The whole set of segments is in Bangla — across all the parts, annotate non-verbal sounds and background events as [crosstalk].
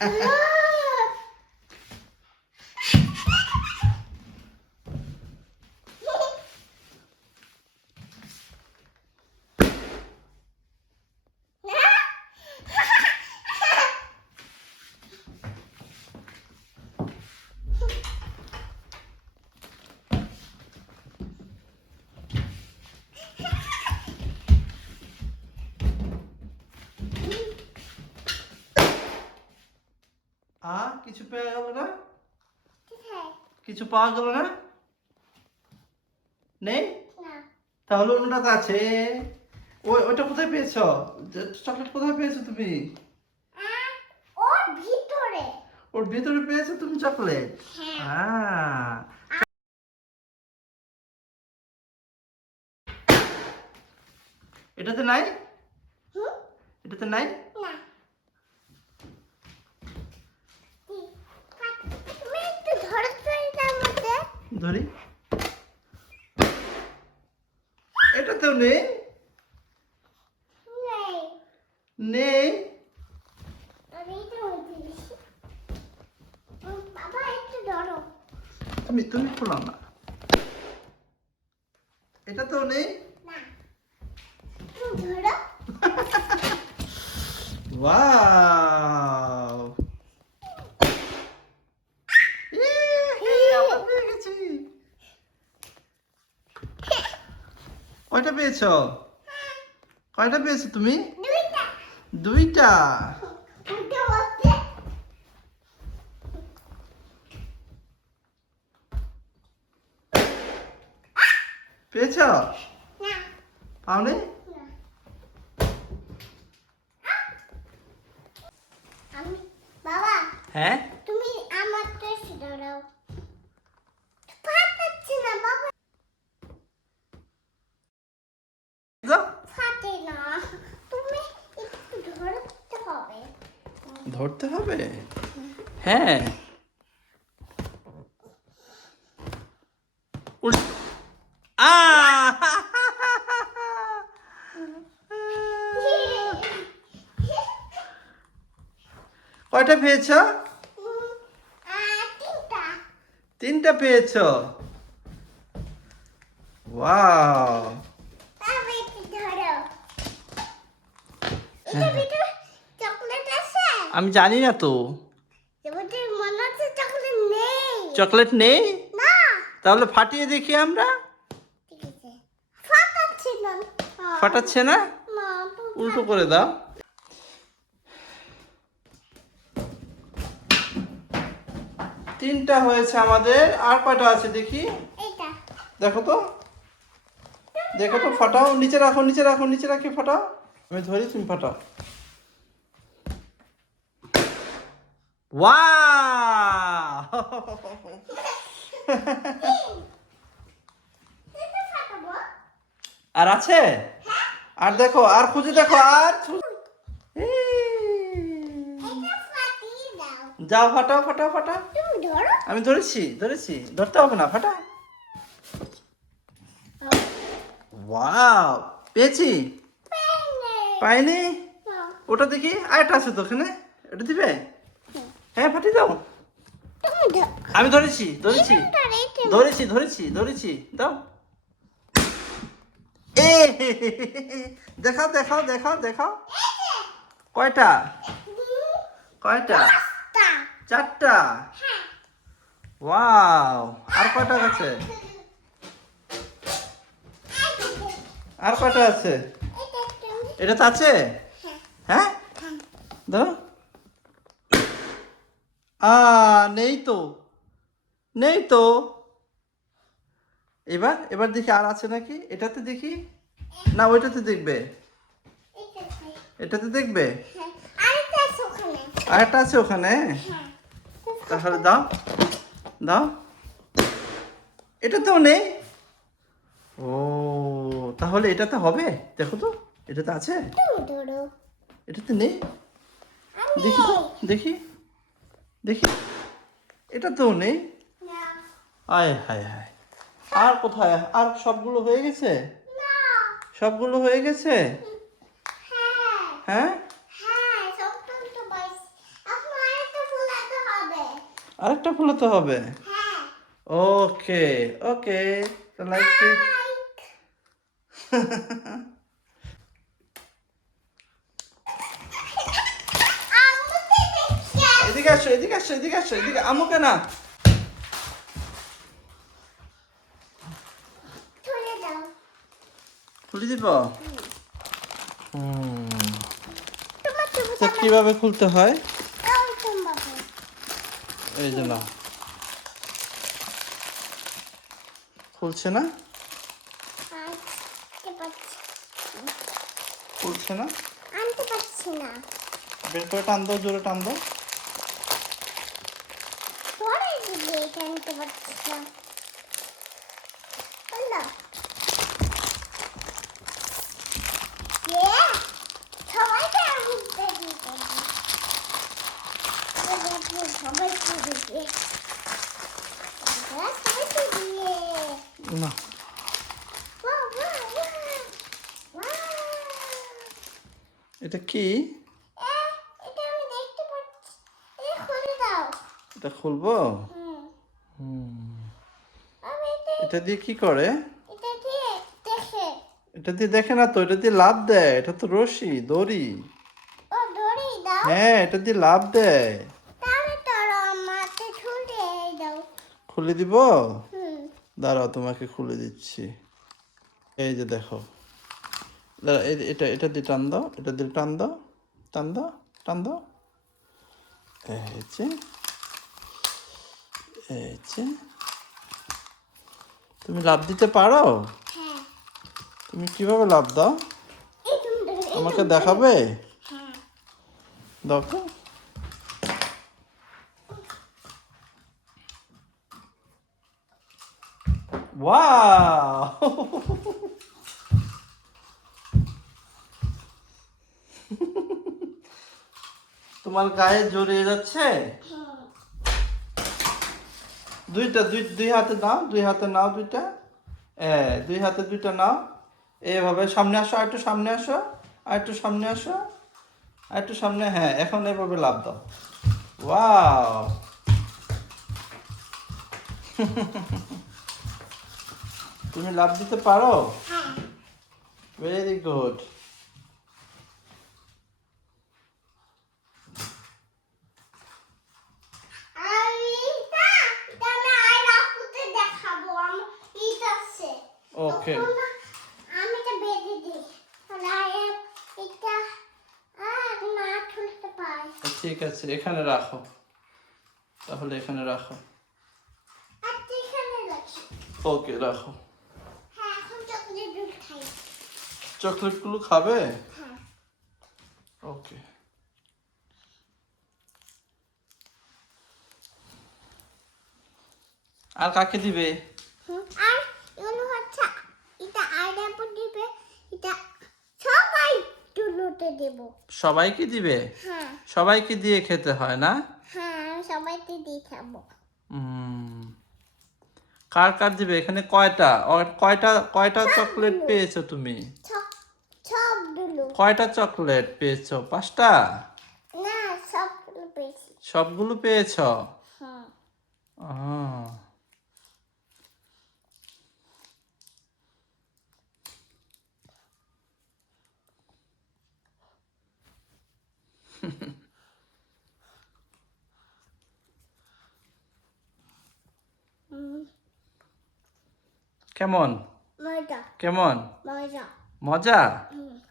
Hello? [laughs] কিছু পাওয়া গেল না? নেই? তাহলে অন্যটা তো আছে। ওই ওইটা কোথায় পেয়েছ? চকলেট কোথায় পেয়েছ তুমি? ওর ভিতরে। ওর ভিতরে পেয়েছ তুমি চকলেট? হ্যাঁ। এটাতে নাই? এটাতে নাই না তুমি একটু ধরো তো এটার মধ্যে ধরি। এটাতেও নেই? নেই? তুমি তুমি খোলো না। এটাতেও নেই? না [laughs] তুমি ধরো ওয়াও ইয়ে, আমরা পেয়ে গেছি কয়টা পেয়েছ কয়টা পেয়েছ তুমি? দুইটা। পেয়েছ? পাওনি? আমি হ্যাঁ তুমি আমার টেস্ট ধরো ফাটাচ্ছে না বাবা ফাটে না তুমি একটু ধরতে হবে ধরতে হবে হ্যাঁ! কয়টা পেয়েছ? তিনটা পেয়েছ। ওয়াও। আমি জানি না তো এবারে মনে হচ্ছে চকলেট নেই চকলেট নেই? তাহলে ফাটিয়ে দেখি আমরা। ফাটাচ্ছে না? উল্টো করে দাও। তিনটা হয়েছে আমাদের। আর কয়টা আছে দেখি? দেখো তো। দেখো তো ফাটাও। নিচে রাখো নিচে রাখো নিচে রাখি ফাটাও। আমি ধরি তুমি ফাটাও। ফাটাবো আর আছে? আর দেখো, আর খুঁজে দেখো, আর যাও, ফাটাও ফাটাও ধরো আমি ধরেছি ধরেছি। ধরতে হবে না ফাটা ওয়াও, পেয়েছি। পাইনি? ওটা দেখি আর আরেকটা আছে তো ওখানে। এটা দিবে? হ্যাঁ ফাটিয়ে দাও। আমি ধরেছি ধরেছি। ধরেছি ধরেছি ধরেছি। দাও। এ দেখাও দেখাও দেখাও দেখাও। কয়টা? কয়টা? চারটা? হ্যাঁ ওয়াও আর কয়টা আছে? আর কয়টা আছে? এটা এটা তো আছে? হ্যাঁ। দাও। আ নেই তো। নেই তো। এবার এবার দেখি আর আছে নাকি? এটাতে দেখি? না ওইটাতে দেখবে। এটাতে দেখবে? আরেকটা আছে ওখানে। আর একটা আছে ওখানে তাহলে দাও। দাও। এটাতেও নেই। ও তাহলে এটাতে হবে? দেখো তো এটাতে আছে? এটাতে নেই। দেখি তো দেখি। এটা তো নেই। আয় হায় হায়। আর কোথায়? আর সবগুলো হয়ে গেছে? সবগুলো হয়ে গেছে? হ্যাঁ। হ্যাঁ? হ্যাঁ আরেকটা ফুলাতে হবে। হ্যাঁ। ওকে ওকে। লাইক [laughs] লাইক আম্মুকে দেখছি এদিকে আসো এদিকে আসো এদিকে আসো এদিকে আমুকে না খুলে দিব? কীভাবে খুলতে হয়? এই যে না খুলছে না? খুলছে না? আনতে পারছি না। বের করে টান দাও জোরে টান দাও পরে দিদি এটা আনতে পারছি না বলল Yeah! সবাইকে আমি দেখি দিয়ে না. এটা কি? এটা খুলবো? এটা দিয়ে কি করে? এটা দিয়ে দেখে না তো এটা দিয়ে লাভ দেয়। এটা তো রশি দড়ি। হ্যাঁ এটা দিয়ে লাভ দেয় তাহলে তোর আমাকে ঝুলে দাও খুলে দিব? দাঁড়াও তোমাকে খুলে দিচ্ছি। এই যে দেখো। দাঁড়া এই এটা এটা দিয়ে টান দাও এটা দিয়ে টান দাও টান দাও টান দাও। এই যে এই যে। তুমি লাভ দিতে পারো? হ্যাঁ। তুমি কীভাবে লাভ দাও? আমাকে দেখাবে? হ্যাঁ। ওয়াও [laughs] তোমার গায়ে জড়িয়ে যাচ্ছে? দুইটা, দুই দুই হাতে নাও, দুই হাতে নাও দুইটা। দুই হাতে দুইটা নাও। এভাবে সামনে আসো, আর একটু সামনে আসো, আর একটু সামনে আসো, আর একটু সামনে হ্যাঁ এখন এভাবে লাভ দাও। ওয়াও [laughs] তুমি লাভ দিতে পারো? ভেরি গুড ওকে আমি এটা বেঁধে দিই। তাহলে এটা আর না খুলতে পারি। ঠিক আছে এখানে রাখো। তাহলে এখানে রাখো। আর এখানে রাখি। ওকে রাখো হ্যাঁ এখন চকলেট দুধ খাই চকলেটগুলো খাবে? হ্যাঁ ওকে। আর কাকে দিবে? আর এগুলো হচ্ছে এটা আর দিবে এটা সবাই টুলুতে দেব। সবাইকে দিবে? হ্যাঁ। সবাইকে দিয়ে খেতে হয় না? হ্যাঁ সবাইকে দিয়ে খাব। কার কার দিবে? এখানে কয়টা? কয়টা কয়টা চকলেট পেয়েছ তুমি? কয়টা চকলেট পেয়েছ? পাঁচটা? না সবগুলো পেয়েছ। হ্যাঁ। কেমন? কেমন? মজা। মজা?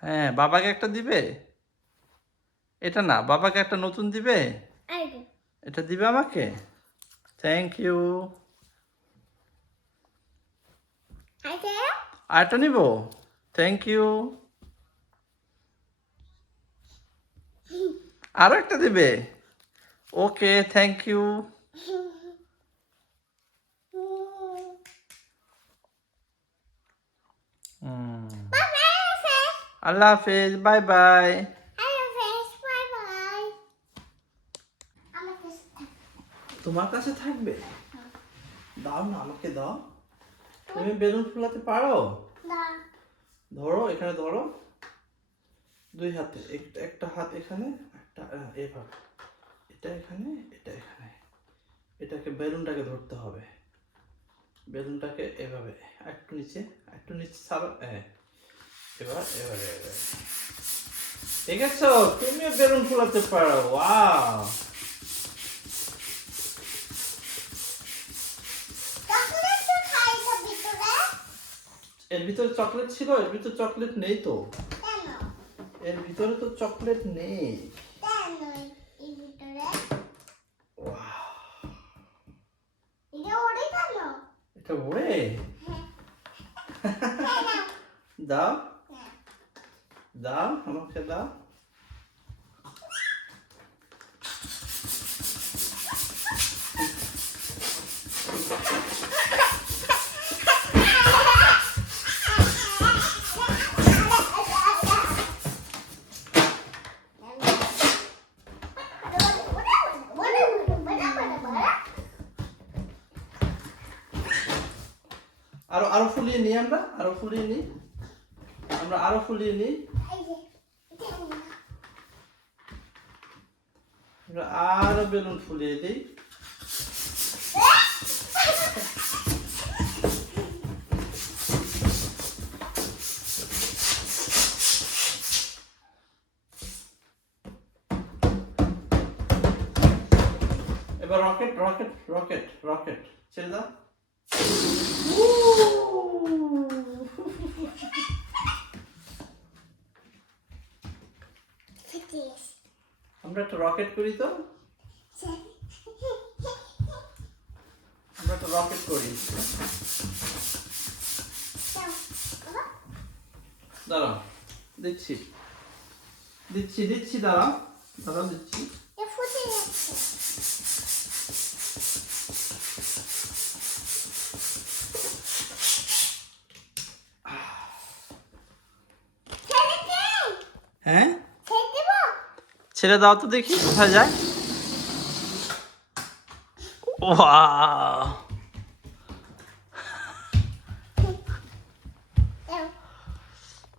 হ্যাঁ বাবাকে একটা দিবে? এটা না বাবাকে একটা নতুন দিবে? এটা দিবে আমাকে? থ্যাংক ইউ আর একটা নিব? থ্যাংক ইউ আরও একটা দিবে? ওকে থ্যাংক ইউ হুম. আল্লাহ হাফেজ বাই বাই। তোমার কাছে থাকবে? দাও না আমাকে দাও। তুমি বেলুন ফুলাতে পারো? ধরো এখানে ধরো। দুই হাতে একটা একটা হাত এখানে একটা এভাবে। এটা এখানে এটা এখানে। এটাকে বেলুনটাকে ধরতে হবে। বেলুনটাকে এভাবে একটু নিচে একটু নিচে ছাড়ো হ্যাঁ এবার এবার এবার। ঠিক আছে তুমিও বেলুন ফুলাতে পারো ওয়াও। এর ভিতরে চকলেট ছিল এর ভিতরে চকলেট নেই তো। এর ভিতরে তো চকলেট নেই কেন এই ভিতরে ওয়াও এটা ওরে কেন এটা ওরে হ্যাঁ না দাও না দাও আমাকে দাও আরও আরও ফুলিয়ে নিই আমরা আরও ফুলিয়ে নিই আমরা আরও ফুলিয়ে নিই আমরা ফুলিয়ে দিই এবার রকেট রকেট রকেট রকেট। ছেড়ে দাও আমরা একটা রকেট করি তো আমরা একটা রকেট করি। দাঁড়াও, দিচ্ছি। দিচ্ছি দিচ্ছি, দাঁড়াও দাঁড়াও, দিচ্ছি। হ্যাঁ? ছেড়ে দাও তো দেখি, কোথায় যায়।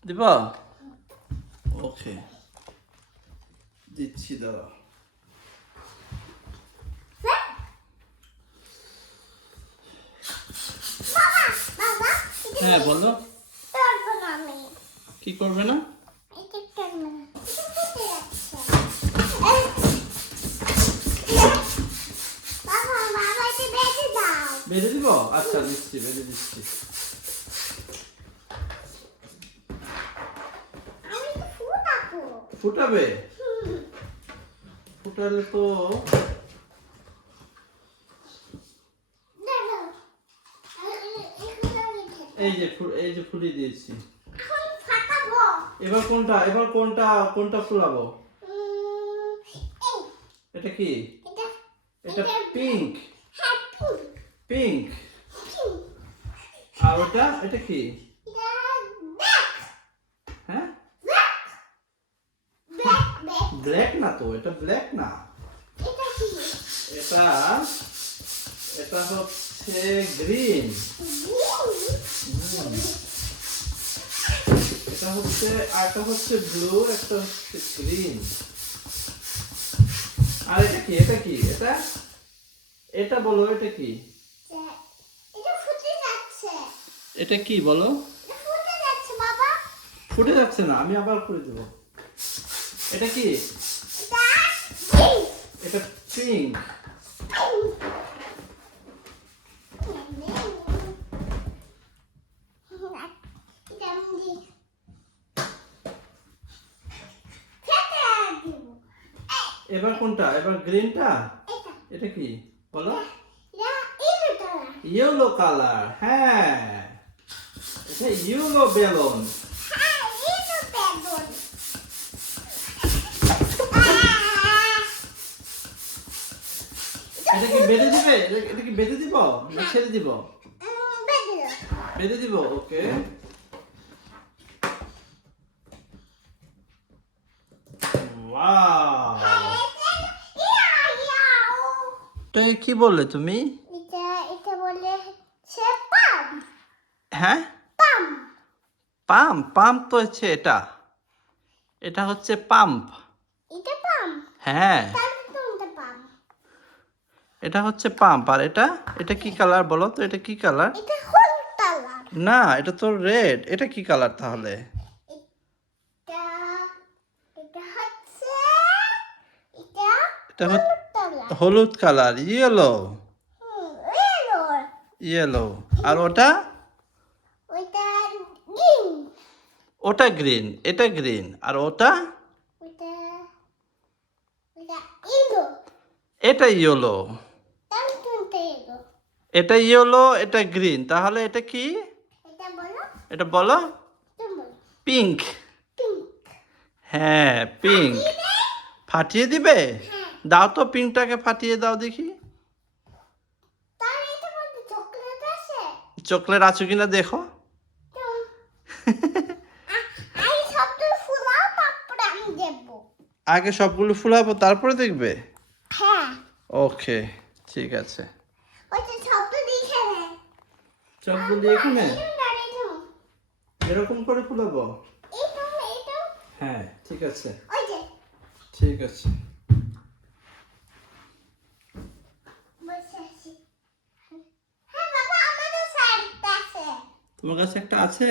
ওয়াও দিব ওকে দিচ্ছি দাঁড়াও হ্যাঁ বলো কি করবে না বেঁধে দিব আচ্ছা দিচ্ছি বেঁধে দিচ্ছি ফুটাবে? ফুটালে তো এই যে এই যে ফুলিয়ে দিয়েছি। এবার কোনটা? এবার কোনটা কোনটা ফুলাবো? এটা কি? এটা পিঙ্ক। পিঙ্ক। আর ওটা এটা কি হ্যাঁ ব্ল্যাক না তো? এটা ব্ল্যাক না? এটা এটা হচ্ছে গ্রিন। এটা হচ্ছে আর একটা হচ্ছে ব্লু একটা হচ্ছে গ্রিন। আর এটা কি? এটা কি? এটা? এটা বলো এটা কি? এটা কি বলো? ফুটে যাচ্ছে না আমি আবার করে দেবো। এটা কি? এটা পিঙ্ক এবার কোনটা? এবার গ্রিনটা এটা কি? বলো। ইয়েলো কালার হ্যাঁ। এটা ইয়েলো বেলুন এটা কি বেঁধে দিবে? এটা- এটা কি বেঁধে দিব? ছেড়ে দিব? বেঁধে দিব ওকে। কি বললে তুমি? এটা এটা বলে সে পাম। হ্যাঁ? পাম। পাম্প পাম্প তো হচ্ছে এটা। এটা হচ্ছে পাম্প। এটা হ্যাঁ। এটা হচ্ছে পাম্প আর এটা এটা কি কালার বলো তো? এটা কি কালার? না এটা তো রেড এটা কি কালার তাহলে? এটা হলুদ কালার। ইয়েলো ইয়েলো আর ওটা? ওটা গ্রিন এটা গ্রিন আর ওটা? এটা ইয়েলো এটা ইয়েলো এটা গ্রিন। তাহলে এটা কি? এটা বলো। পিঙ্ক। হ্যাঁ পিঙ্ক। ফাটিয়ে দিবে? হ্যাঁ। দাও তো পিঙ্কটাকে ফাটিয়ে দাও দেখি। চকলেট আছে। কিনা দেখো। আগে সবগুলো ফুলাবো তারপরে দেখবে? হ্যাঁ। ওকে ঠিক আছে ওইটা শব্দ দিয়েছে না সবগুলো এখানে এরকম করে ফুলাবো? হ্যাঁ ঠিক আছে। ঠিক আছে। তোমার কাছে একটা আছে?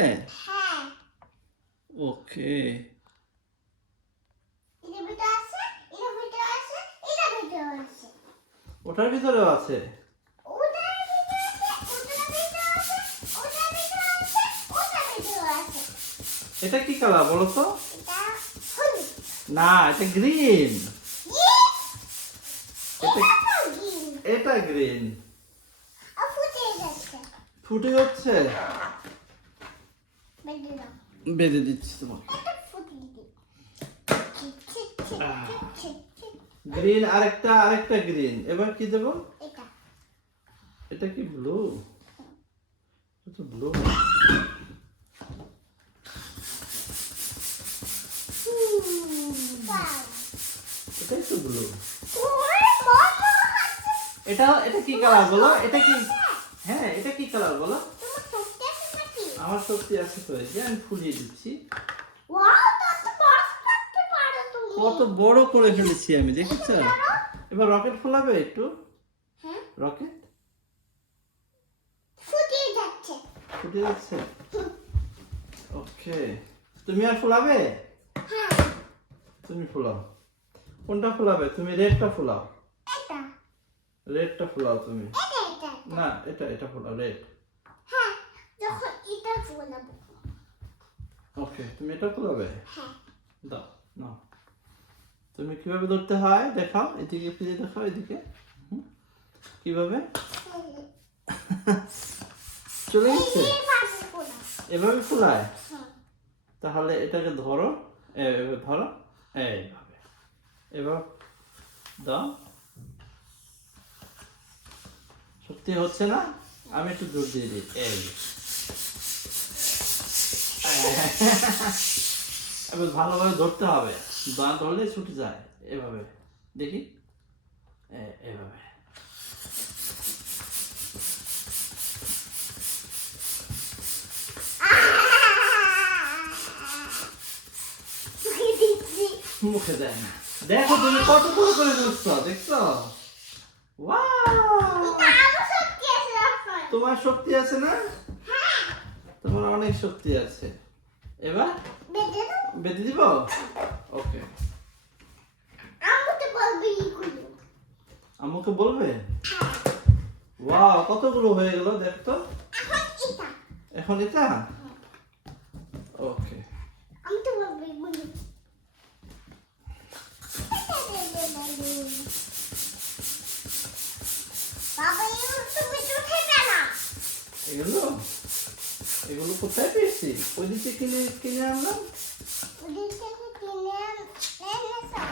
ওকে। ওটার ভিতরেও আছে? এটা কি কালার বলো তো? না এটা গ্রিন। এটা গ্রিন। ফুটে যাচ্ছে। বেঁধে দিচ্ছি ছিট। গ্রিন আরেকটা আরেকটা গ্রিন। এবার কি দেবো? এটা। এটা কি ব্লু? এটা ব্লু। এটাই তো ব্লু। এটা এটা কি কালার বলো এটা কি হ্যাঁ এটা কি কালার বলো? আমার শক্তি আছে তো আমি ফুলিয়ে দিচ্ছি। কত বড় করে ফেলেছি আমি, দেখেছ এবার রকেট ফোলাবে একটু রকেট। ফুটে যাচ্ছে ওকে তুমি আর ফোলাবে তুমি ফোলাও। কোনটা ফোলাবে? তুমি রেডটা ফোলাও। এটা, রেডটা ফোলাও তুমি। না এটা এটা ফোলাও রেড। হ্যাঁ, যখন এটা ফোলাবো। ওকে তুমি এটা ফোলাবে? হ্যাঁ, দাও নাও। তুমি কীভাবে ধরতে হয়? দেখাও এদিকে ফিরে দেখাও এদিকে। কীভাবে? [laughs] চলে গেছে? এভাবে ফোলায়? হ্যাঁ, তাহলে এটাকে ধরো এভাবে ধরো। এইভাবে এবার দাও সত্যি হচ্ছে না আমি একটু জোর দিয়ে দিই এই এবার ভালোভাবে ধরতে হবে দাঁত ধরলে ছুটে যায় এভাবে দেখি এভাবে ফুটিয়ে দিচ্ছি। মুখে দেয় না। দেখো তুমি কত করে ধরছো দেখছ? ওয়াও এখন। তোমার শক্তি আছে না? হ্যাঁ, তোমার অনেক শক্তি আছে। এবার বেঁধে দিব? ওকে আম্মুকে বলবি বলবে? হ্যাঁ, ওয়াও কতগুলো হয়ে গেল দেখতো এখন এটা। এখন এটা ওকে আমি তো বলব। এগুলো। এগুলো কোথায় পেয়েছি? ওই দিকে কিনে কিনে আনলাম।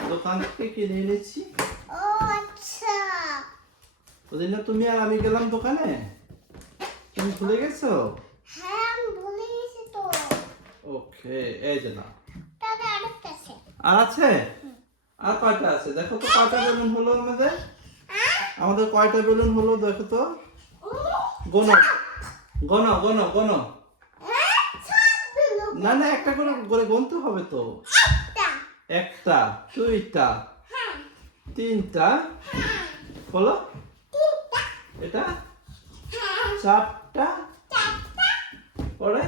দোকান থেকে কিনে এনেছি। ও আচ্ছা। ওদিন না তুমি আর আমি গেলাম দোকানে। তুমি ভুলে গেছো? হ্যাঁ আমি ভুলে গেছি তো। ওকে এই যে না আছে। আর আছে? আর কয়টা আছে? দেখো তো কয়টা বেলুন হলো আমাদের? আমাদের কয়টা বেলুন হলো দেখো তো? গোনো হ্যাঁ সব দিলো না না, একটা করে করে গুনতে হবে তো। একটা, দুইটা, তিনটা হলো এটা? চারটা, পরে?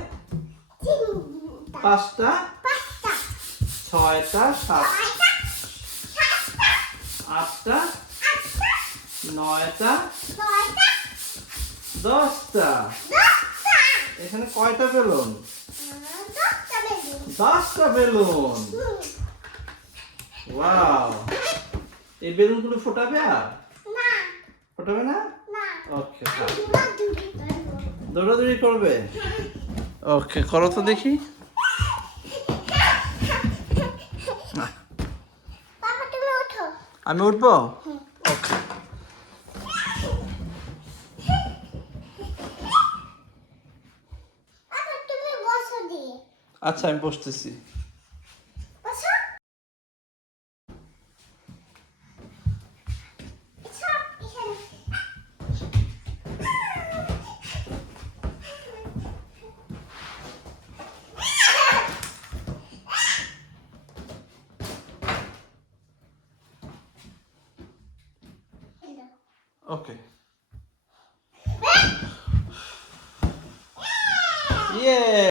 পাঁচটা, ছয়টা, সাতটা। আটটা নয়টা দশটা। এখানে কয়টা বেলুন? দশটা বেলুন। ওয়াও। এই বেলুনগুলো ফোটাবে আর? ফোটাবে না? ওকে করব। দৌড়াদৌড়ি করবে? ওকে করো তো দেখি। আমি উঠবো। ওকে দিয়ে আচ্ছা আমি বসতেছি